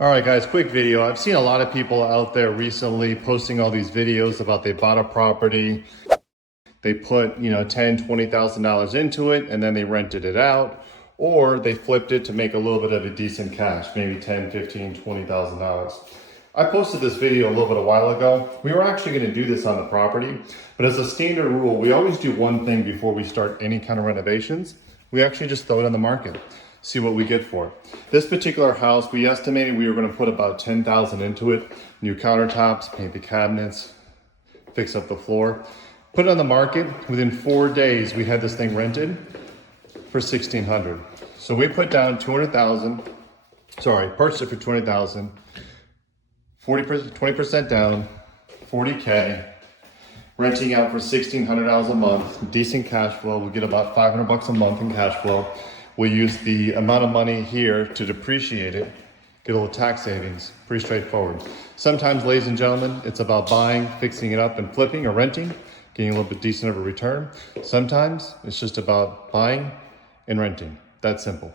All right, guys, quick video. I've seen a lot of people out there recently posting all these videos about they bought a property, they put, $10,000, $20,000 into it, and then they rented it out, or they flipped it to make a little bit of a decent cash, maybe $10,000, $15,000, $20,000. I posted this video a little bit a while ago. We were actually going to do this on the property, but as a standard rule, we always do one thing before we start any kind of renovations. We actually just throw it on the market, see what we get for it. This particular house, we estimated we were going to put about $10,000 into it. New countertops, paint the cabinets, fix up the floor. Put it on the market. Within 4 days, we had this thing rented for $1,600. So we put down purchased it for $20,000, 20% down, $40K, renting out for $1,600 a month, decent cash flow. We'll get about $500 a month in cash flow. We'll use the amount of money here to depreciate it, get a little tax savings, pretty straightforward. Sometimes, ladies and gentlemen, it's about buying, fixing it up and flipping or renting, getting a little bit decent of a return. Sometimes it's just about buying and renting. That's simple.